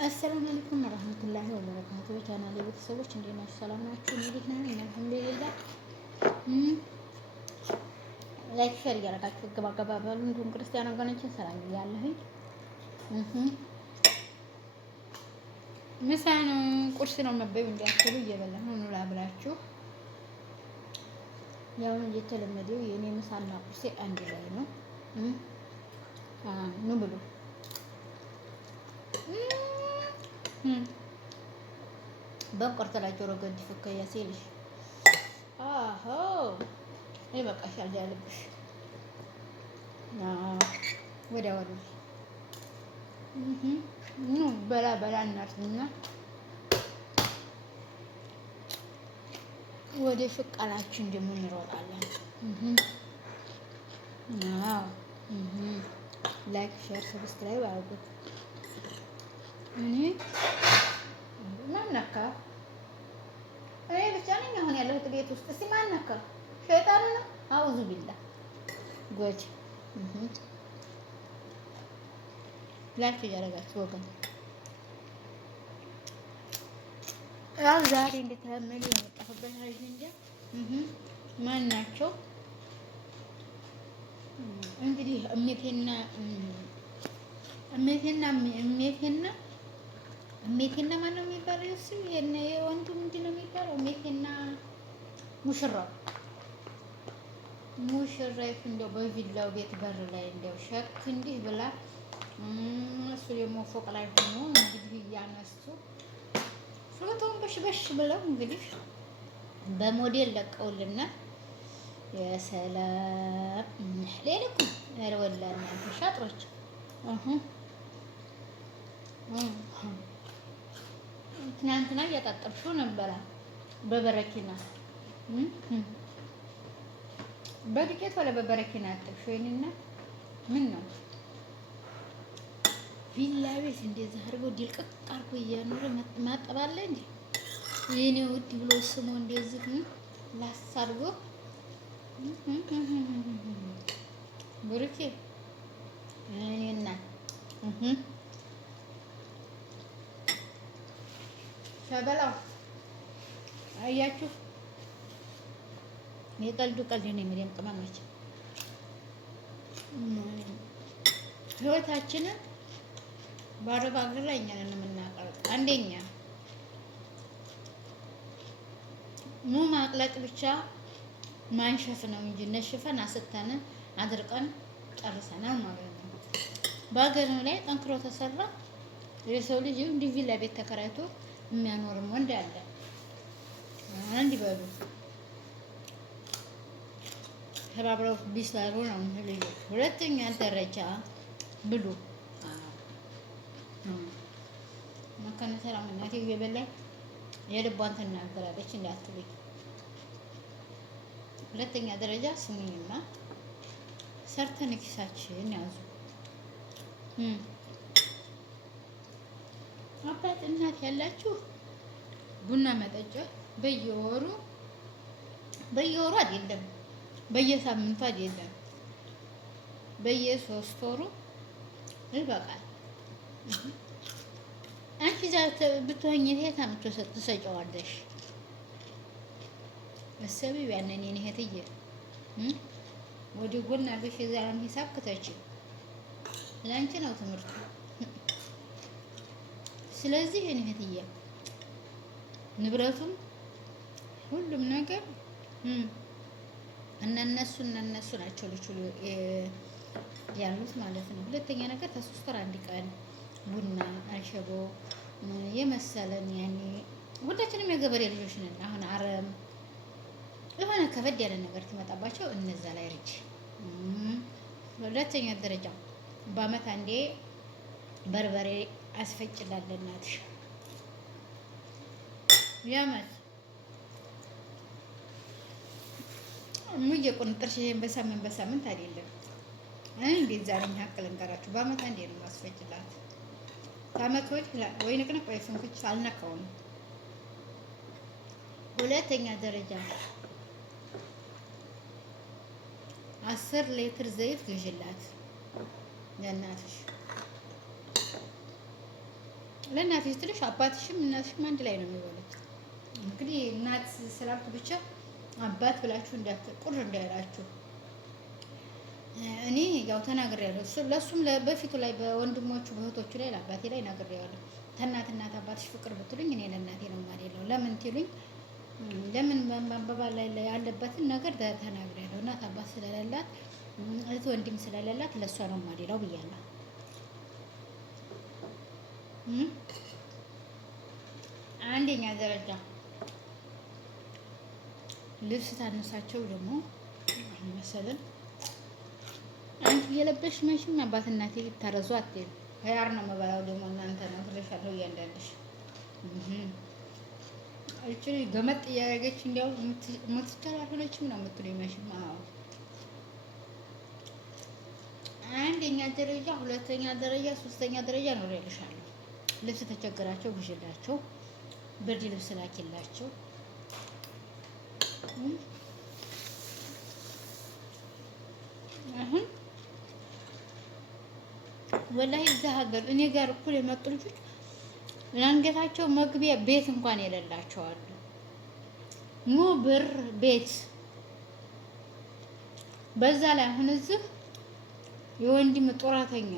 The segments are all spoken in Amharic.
አሰላሙ አለይኩም ወራህመቱላሂ ወበረካቱ። ቻናሌ ቤተሰቦች እንዴት ናችሁ? ሰላም ናችሁ? እንዴት ነን? አልሐምዱሊላህ። ላይክ ሼር እያደረጋችሁ ገባ ገባ በሉ። እንዲሁም ክርስቲያን ወገኖችን ሰላም እያለሁኝ ምሳ ነው ቁርስ ነው መበዩ እንዲያስቡ እየበላሁ ነው ላብላችሁ። ያው እየተለመደው የኔ ምሳና ቁርሴ አንድ ላይ ነው። ኑ ብሉ። በቆርጥ ላይ ጆሮ ገድ ፍከያ ሲልሽ አሆ ይበቃሻል ያልብሽ ወዲያ ወዲህ ኑ በላ በላ እናርትና ወደ ፍቃላችን ደግሞ እንሮጣለን። አዎ ላይክ ሼር ሰብስክራይብ አድርጉት። እኔ ማን ነካ? እኔ ብቻ ነኝ አሁን ያለሁት ቤት ውስጥ። እስኪ ማን ነካ? ሸይጣን ነው። አውዙ ቢላ ጎች ላይክ እያደረጋችሁ ወገን ያው ዛሬ እንደተለመደ የመጣሁበት አጀንዳ ማን ናቸው እንግዲህ እሜቴና ማን ነው የሚባለው? እሱ የወንዱ ምንድን ነው የሚባለው? እሜቴና ሙሽራይቱ እንደው በቪላው ቤት በር ላይ እንደው ሸክ እንዲህ ብላ እሱ ደግሞ ፎቅ ላይ ሆኖ እንግዲህ እያነሱ ፎቶውን በሽበሽ ብለው እንግዲህ በሞዴል ለቀውልና የሰላም ሌልኩም ወላሂ ሻጥሮች ትናንትና እያጣጠብሽው ነበረ በበረኪና በዱቄት ወለ በበረኪና አጥብሽው ይሄንና ምን ነው ቪላ ቤት እንደዚህ አድርጎ ድልቅቅ አድርጎ እያኖረ ማጠባለ እንዴ የኔ ውድ ብሎ ስሞ እንደዚህ ላስ አድርጎ ብሩኬ እኔና ሸበላው አያችሁ የቀልዱ ቀልድ ነው የሚደም ቅመሞች ህይወታችንን በአረብ ሀገር ላይ እኛ ነን የምናቀርብ። አንደኛ ኑ ማቅለጥ ብቻ ማንሸፍ ነው እንጂ ነሽፈን አስተን አድርቀን ጨርሰናል ማለት ነው። በሀገር ላይ ጠንክሮ ተሰራ የሰው ልጅ እንዲህ ቪላ ቤት ተከራይቶ የሚያኖርም ወንድ አለ። አንድ ይበሉ ተባብረው ቢሰሩ ነው ልጅ። ሁለተኛ ደረጃ ብሉ መካነ ሰላም እናቴ እየበላኝ የልቧን ትናገራለች እንዳትሉኝ። ሁለተኛ ደረጃ ስሙኝማ ሰርተን ኪሳችን ያዙ። አባት እናት ያላችሁ ቡና መጠጫ በየወሩ አይደለም፣ በየሳምንቱ አይደለም፣ በየ3 ወሩ ይበቃል። አንቺ ዛሬ ብትሆኚ እህት አምጥቶ ትሰጪዋለሽ። መሰቢው ያንን የኔ እህትዬ ወደ ጎን አድርገሽ የዛሬን ሂሳብ ክተቺ። ለአንቺ ነው ትምህርቱ። ስለዚህ የኔ እህትዬ ንብረቱም ሁሉም ነገር እነሱ ናቸው ልችሉ ያሉት ማለት ነው። ሁለተኛ ነገር ከ3 ወር አንድ ቀን ቡና አሸቦ የመሰለን ያኔ ሁላችንም የገበሬ ልጆች ነን። አሁን አረም የሆነ ከበድ ያለ ነገር ትመጣባቸው እነዛ ላይ ርጅ። ሁለተኛ ደረጃ በአመት አንዴ በርበሬ አስፈጭላለን እናትሽ ያመት ሙዬ ቁንጥርሽ ይሄን በሳምንት አይደለም። እንዴት ዛሬኛ ሀቅል እንቀራችሁ በአመት አንዴ ነው ማስፈጭላት። ታመቶች ወይ ንቅንቅ ወይ ፍንክች አልነካውም። ሁለተኛ ደረጃ 10 ሊትር ዘይት ግዢላት ለእናትሽ። ለእናትሽ ትልሽ አባትሽም እናትሽም አንድ ላይ ነው የሚበሉት። እንግዲህ እናት ስላልኩ ብቻ አባት ብላችሁ ቁር እንዳይላችሁ። እኔ ያው ተናግሬያለሁ። ለእሱም በፊቱ ላይ በወንድሞቹ በእህቶቹ ላይ ለአባቴ ላይ ነግሬያለሁ። እናት አባትሽ ፍቅር ብትሉኝ እኔ ለእናቴ ነው የማልለው። ለምን ትሉኝ ለምን ማባባል ላይ ያለበትን ነገር ተናግሬያለሁ። እናት አባት ስለሌላት እህት ወንድም ስለሌላት ለእሷ ነው የማልለው ብያለሁ። አንደኛ ደረጃ ልብስ ታነሳቸው ደግሞ መሰለን አንቺ እየለበሽ መቼም አባት እናቴ ሊታረዙ አትሄዱ። ያር ነው መባያው ደግሞ እናንተ ነው ትለሻለሁ እያንዳንድሽ እቺ ገመጥ እያደረገች እንዲያው የምትቻል አልሆነችም ነው የምትሉኝ መቼም። አዎ አንደኛ ደረጃ፣ ሁለተኛ ደረጃ፣ ሶስተኛ ደረጃ ነው እልሻለሁ። ልብስ ተቸገራቸው ግዢላቸው፣ ብርድ ልብስ ላኪላቸው። አሁን ወላሂ እዛ ሀገር እኔ ጋር እኩል የመጡ ልጆች ለአንገታቸው መግቢያ ቤት እንኳን የሌላቸው አሉ። ሙ ብር ቤት በዛ ላይ አሁን እዚህ የወንድም ጦራተኛ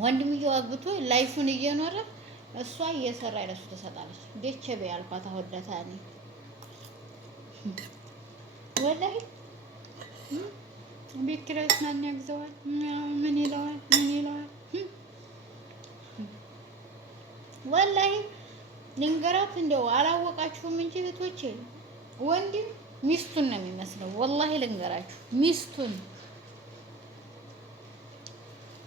ወንድምየው አግብቶ ላይፉን እየኖረ እሷ እየሰራ ለሱ ትሰጣለች። ቤቸቤ ያልኳት አወዳታ እኔ ወላሂ ቤት ኪራይ ማን ያግዘዋል? ምን ይለዋል? ወላሂ ልንገራት እንደው አላወቃችሁም እንጂ እህቶቼ ወንድም ሚስቱን ነው የሚመስለው። ወላሂ ልንገራችሁ ሚስቱን።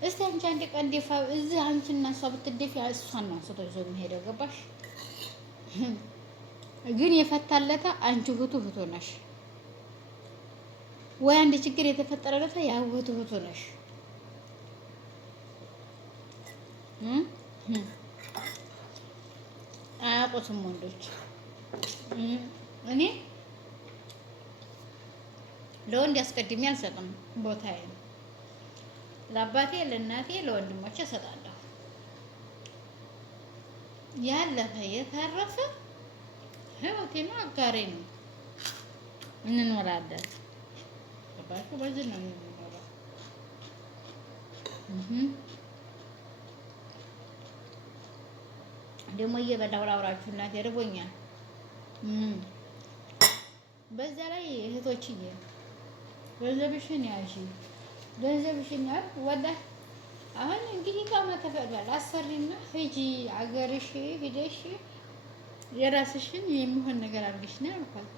እስቲ አንቺ አንድ ቀን ደፋ እዚህ አንቺና እሷ ብትደፊ እሷን ነው አንስቶ ይዞ የሚሄደው ገባሽ? ግን የፈታለታ አንቺ እህቱ ነሽ ወይ አንድ ችግር የተፈጠረለታ ያው እህቱ ነሽ። አያውቁትም ወንዶች። እኔ ለወንድ አስቀድሜ አልሰጥም ቦታዬን። ለአባቴ ለእናቴ ለወንድሞቼ እሰጣለሁ። ያለፈ የተረፈ ህይወቴማ አጋሬ ነው፣ እንኖራለን። ገባችሁ? በዚህ ነው የምንኖረው። ደግሞ እየበላሁ ላውራችሁ እናቴ ርቦኛል። በዛ ላይ እህቶችዬ ገንዘብሽን ያዢ፣ ገንዘብሽን ያዥ። ወላሂ አሁን እንግዲህ ቃማ ተፈቅዷል። አሰሪና ሂጂ አገርሽ ሂደሽ የራስሽን የሚሆን ነገር አድርግሽ ነው ያልኳት።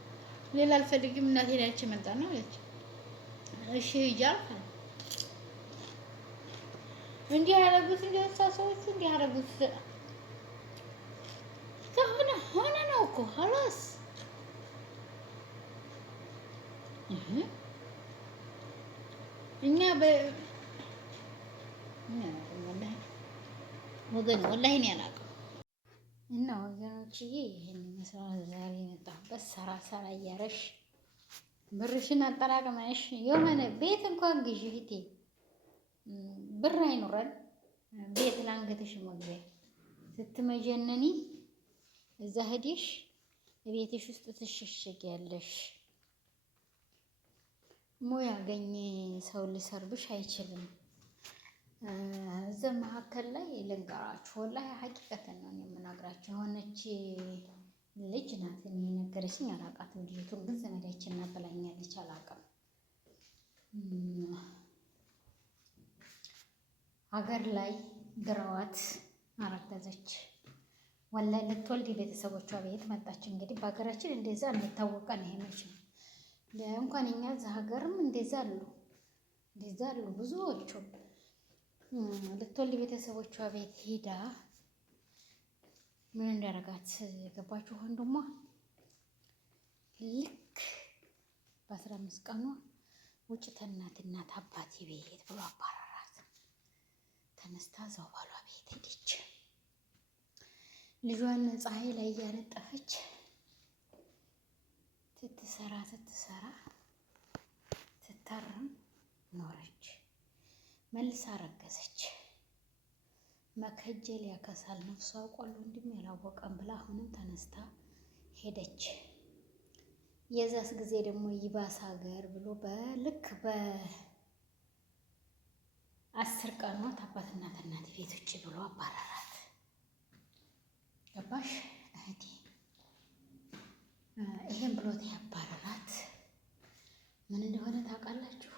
ሌላ አልፈልግም እናቴ ላይች መጣ ነው አለች። እሺ ሂጂ አልኳት። እንዲህ ያደረጉት እንዲያሳ ሰዎች እንዲህ ያደረጉት ከሆነ ሆነ ነው እኮ ኸላስ። እኛ ወገን ወላሂ እኔ አላውቅም። እና ወገኖችዬ ይሄን ይመስላል ዛሬ የመጣሁበት። ሰራ እያረሽ ብርሽን አጠራቅመሽ የሆነ ቤት እንኳን ግዢ እህቴ። ብር አይኑረን ቤት ላንገትሽ መግቢያ ስትመጀነኒ እዛ ሄደሽ ቤትሽ ውስጥ ትሸሸጊያለሽ። ሙያ ያገኘ ሰው ሊሰርብሽ አይችልም። እዛ መካከል ላይ ልንገራችሁ ወላሂ ሀቂቀትን ነው የምናግራችሁ። የሆነች ልጅ ናት እኔ ነገረችኝ፣ አላውቃትም ልጅቱን ግን ዘመዳችን ናት ብላኛለች። አላውቅም ሀገር ላይ ድረዋት አረገዘች። ወላሂ ልትወልድ ቤተሰቦቿ ቤት መጣች። እንግዲህ በሀገራችን እንደዛ የሚታወቀን ይሄ መቼም እንኳን እኛ እዛ ሀገርም እንደዛ አሉ ብዙዎቹ። ልትወልድ ቤተሰቦቿ ቤት ሄዳ ምን እንዳረጋት ገባችሁ? ወንድሟ ልክ በ15 ቀኗ ውጭ ተናት አባቴ ቤት ብሎ አባረራት። ተነስታ እዛው ባሏ ቤት ሄደች። ልጇን ፀሐይ ላይ እያነጠፈች ስትሰራ ትታረም ኖረች። መልሳ አረገዘች። መከጀል ያከሳል ነፍሷ አውቋል ወንድም ያላወቀም ብላ አሁንም ተነስታ ሄደች። የዛስ ጊዜ ደግሞ ይባስ ሀገር ብሎ በልክ በ10 ቀኗ አባትና እናት ቤት ውጭ ብሎ አባረራት። ገባሽ እህቴ? ይሄን ብሎት ያባረራት ምን እንደሆነ ታውቃላችሁ?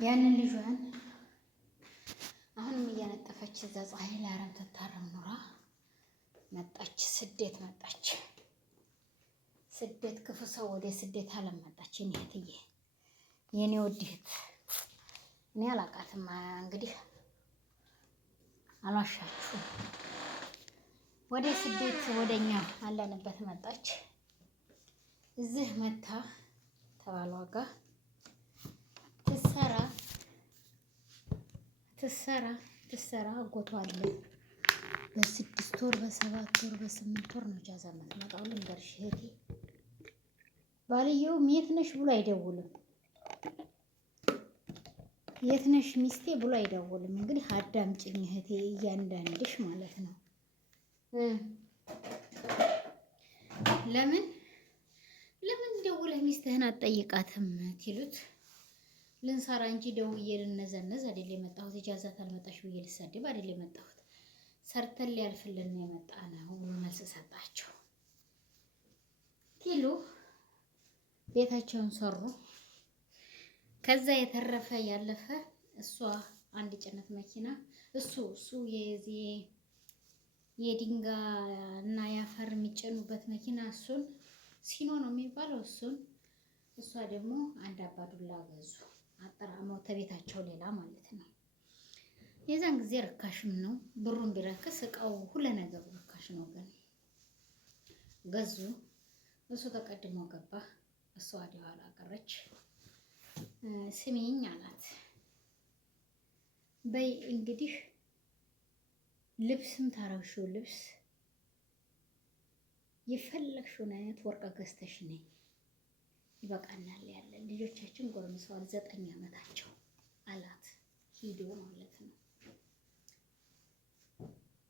ያንን ልጇን አሁንም እያነጠፈች እዛ ፀሐይ ላይ አረም ትታረም ኑራ መጣች። ስደት መጣች። ስደት ክፉ ሰው ወደ ስደት አለም መጣች። የኔ እህትዬ፣ የኔ ውድ እህት፣ እኔ አላውቃትም እንግዲህ አልዋሻችሁም። ወደ ስደት ወደኛ አለንበት መጣች። እዚህ መታ ተባሏ ጋር ትሰራ አጎቷ አለ። በ6 ወር በ7 ወር በ8 ወር ነው ጃዛ የምትመጣው። ልንገርሽ እህቴ፣ ባልየውም የት ነሽ ብሎ አይደውልም። የት ነሽ ሚስቴ ብሎ አይደውልም። እንግዲህ አዳምጪኝ እህቴ፣ እያንዳንድሽ ማለት ነው። ለምን ደውለህ ሚስትህን አትጠይቃትም ትሉት፣ ልንሰራ እንጂ ደውዬ ልነዘነዝ አይደል የመጣሁት። ኢጃዛት አልመጣሽ ብዬ ልሰድብ አይደል የመጣሁት። ሰርተን ሊያልፍልን የመጣ ነው ብሎ መልስ ሰጣቸው። ቲሉ ቤታቸውን ሰሩ። ከዛ የተረፈ ያለፈ እሷ አንድ ጭነት መኪና እሱ የድንጋይ እና የአፈር የሚጨኑበት መኪና እሱን ሲኖ ነው የሚባለው እሱን። እሷ ደግሞ አንድ አባዱላ ገዙ አጠራመው ተቤታቸው ሌላ ማለት ነው። የዛን ጊዜ ርካሽም ነው ብሩን ቢረክስ እቃው ሁሉ ነገሩ ርካሽ ነው። ግን ገዙ። እሱ ተቀድሞ ገባ፣ እሷ ወደ ኋላ ቀረች። ስሚኝ አላት፣ በይ እንግዲህ ልብስም ታረግሽው ልብስ የፈለግሽውን አይነት ወርቅ ገዝተሽ ነይ፣ ይበቃናል ያለን ልጆቻችን ጎርምሰዋል 9 ዓመታቸው አላት። ሂዶ ማለት ነው።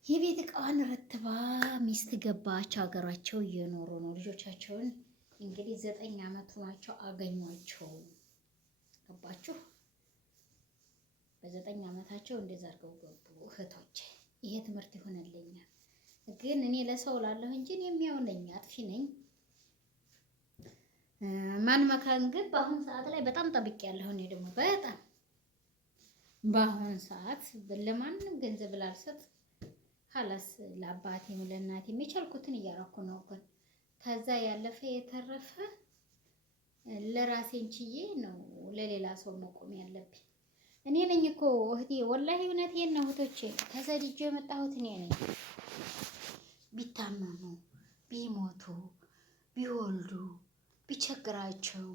የቤት እቃዋን ረትባ ሚስት ገባች። ሀገራቸው እየኖሩ ነው። ልጆቻቸውን እንግዲህ 9 ዓመት ሆኗቸው አገኟቸው። ገባችሁ? በ9 ዓመታቸው እንደዛ አድርገው ገቡ። እህቶች ይሄ ትምህርት ይሆነልኛል። ግን እኔ ለሰው ላለሁ እንጂ የሚያው ነኝ፣ አጥፊ ነኝ። ማን መካን ግን በአሁን ሰዓት ላይ በጣም ጠብቄ ያለሁ። እኔ ደግሞ በጣም በአሁን ሰዓት ለማንም ገንዘብ ላልሰጥ ሀላስ ለአባቴም ለእናቴም የቻልኩትን እያደረኩ ነው። ግን ከዛ ያለፈ የተረፈ ለራሴን ችዬ ነው ለሌላ ሰው መቆም ያለብኝ። እኔ ነኝ እኮ እህቴ፣ ወላሂ እውነቴን ነው እህቶቼ። ተሰድጄ የመጣሁት እኔ ነኝ። ቢታመሙ፣ ቢሞቱ፣ ቢወልዱ፣ ቢቸግራቸው፣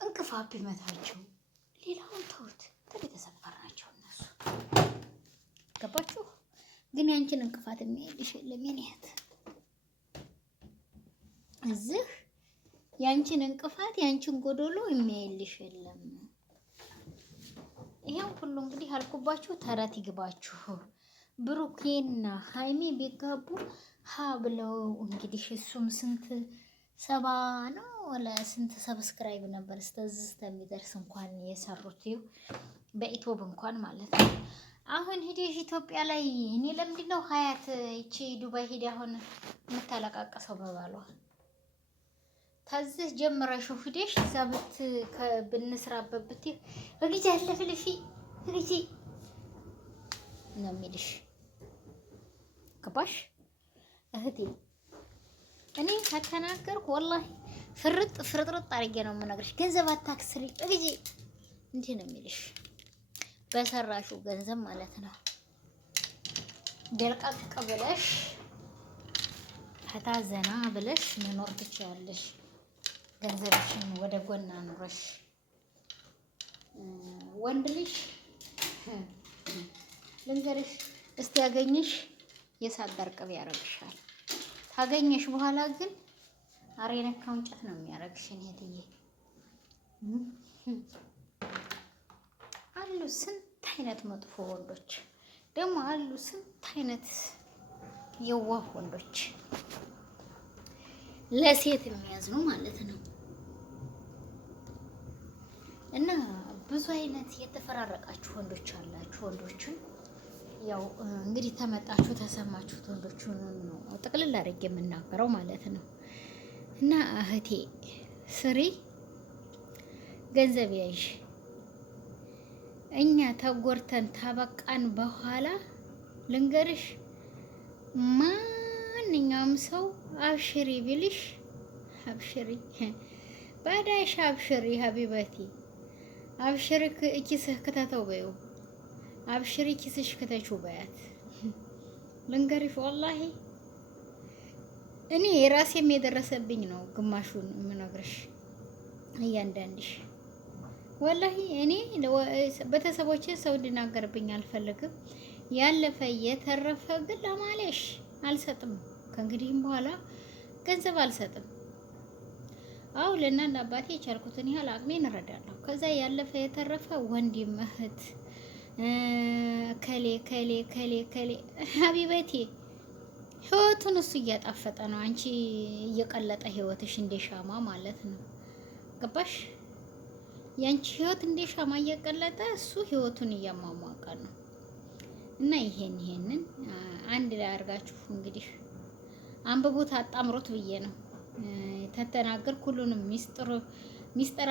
እንቅፋት ቢመታቸው ሌላውን ተውት። ከቤተሰብ ጋር ናቸው እነሱ። ገባችሁ? ግን ያንቺን እንቅፋት የሚሄድሽ የለም የኔ እህት። እዚህ ያንቺን እንቅፋት ያንቺን ጎዶሎ የሚያይልሽ የለም። ይሄው ሁሉ እንግዲህ አልኩባችሁ። ተረት ይግባችሁ። ብሩኬና ሃይሚ ቢጋቡ ሀ ብለው እንግዲህ እሱም ስንት 70 ነው ወላ ስንት ሰብስክራይብ ነበር እስከዚህ እስከሚደርስ እንኳን የሰሩት በኢትዮብ እንኳን ማለት ነው። አሁን ሄደሽ ኢትዮጵያ ላይ እኔ ለምንድን ነው ሀያት እቺ ዱባይ ሄደ አሁን የምታለቃቀሰው በባሏ? ከዚህ ጀምረሽው ሄደሽ እዛ ብንስራበት ብትይ እግጂ አለፍልፊ እግጂ ነው የሚልሽ። ገባሽ እህቴ? እኔ ከተናገርኩ ወላሂ ፍርጥርጥ አድርጌ ነው የምነግርሽ። ገንዘብ አታክስሪ እግጂ እንዲህ ነው የሚልሽ። በሰራሽው ገንዘብ ማለት ነው። ደርቀቅ ብለሽ ፈታ ዘና ብለሽ መኖር ትችያለሽ። ገንዘብሽን ወደ ጎን አኑረሽ። ወንድ ልጅ ልንገርሽ እስቲ ያገኝሽ የሳት ቅቤ ያረግሻል። ታገኘሽ በኋላ ግን አሬ ነካው እንጨት ነው የሚያረግሽ። እህትዬ ስንት አይነት መጥፎ ወንዶች ደግሞ አሉ፣ ስንት አይነት የዋህ ወንዶች ለሴት የሚያዝኑ ማለት ነው። እና ብዙ አይነት የተፈራረቃችሁ ወንዶች አላችሁ። ወንዶችን ያው እንግዲህ ተመጣችሁ ተሰማችሁት ወንዶቹን ነው ጥቅልል አድርጌ የምናገረው ማለት ነው። እና እህቴ ስሪ፣ ገንዘብ ያዥ። እኛ ተጎርተን ታበቃን በኋላ ልንገርሽ፣ ማንኛውም ሰው አብሽሪ ቢልሽ አብሽሪ፣ ባዳሽ አብሽሪ፣ ሀቢበቴ አብሽሪ፣ ኪስህ ክተተው በይው፣ አብሽሪ ኪስሽ ክተችው በያት። ልንገርሽ ወላሂ እኔ የራሴም የደረሰብኝ ነው ግማሹን የምነግርሽ እያንዳንድሽ። ወላሂ እኔ ቤተሰቦቼ ሰው እንዲናገርብኝ አልፈልግም። ያለፈ የተረፈ ግን ለማለሽ አልሰጥም። ከእንግዲህም በኋላ ገንዘብ አልሰጥም። አው ለእናንተ አባቴ የቻልኩትን ያህል አቅሜን እረዳለሁ። ከዛ ያለፈ የተረፈ ወንድም እህት ከሌ ከሌ ከሌ ከሌ ሀቢበቴ ህይወቱን እሱ እያጣፈጠ ነው፣ አንቺ እየቀለጠ ህይወትሽ እንደ ሻማ ማለት ነው። ገባሽ? ያንቺ ህይወት እንደ ሻማ እየቀለጠ እሱ ህይወቱን እያሟሟቀ ነው። እና ይሄንን አንድ ላይ አድርጋችሁ እንግዲህ አንብቡት፣ አጣምሮት ብዬ ነው ተተናገርኩ። ሁሉንም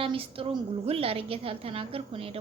ሚስጥሩን ጉልጉል አድርጌ አልተናገርኩ እኔ ደግሞ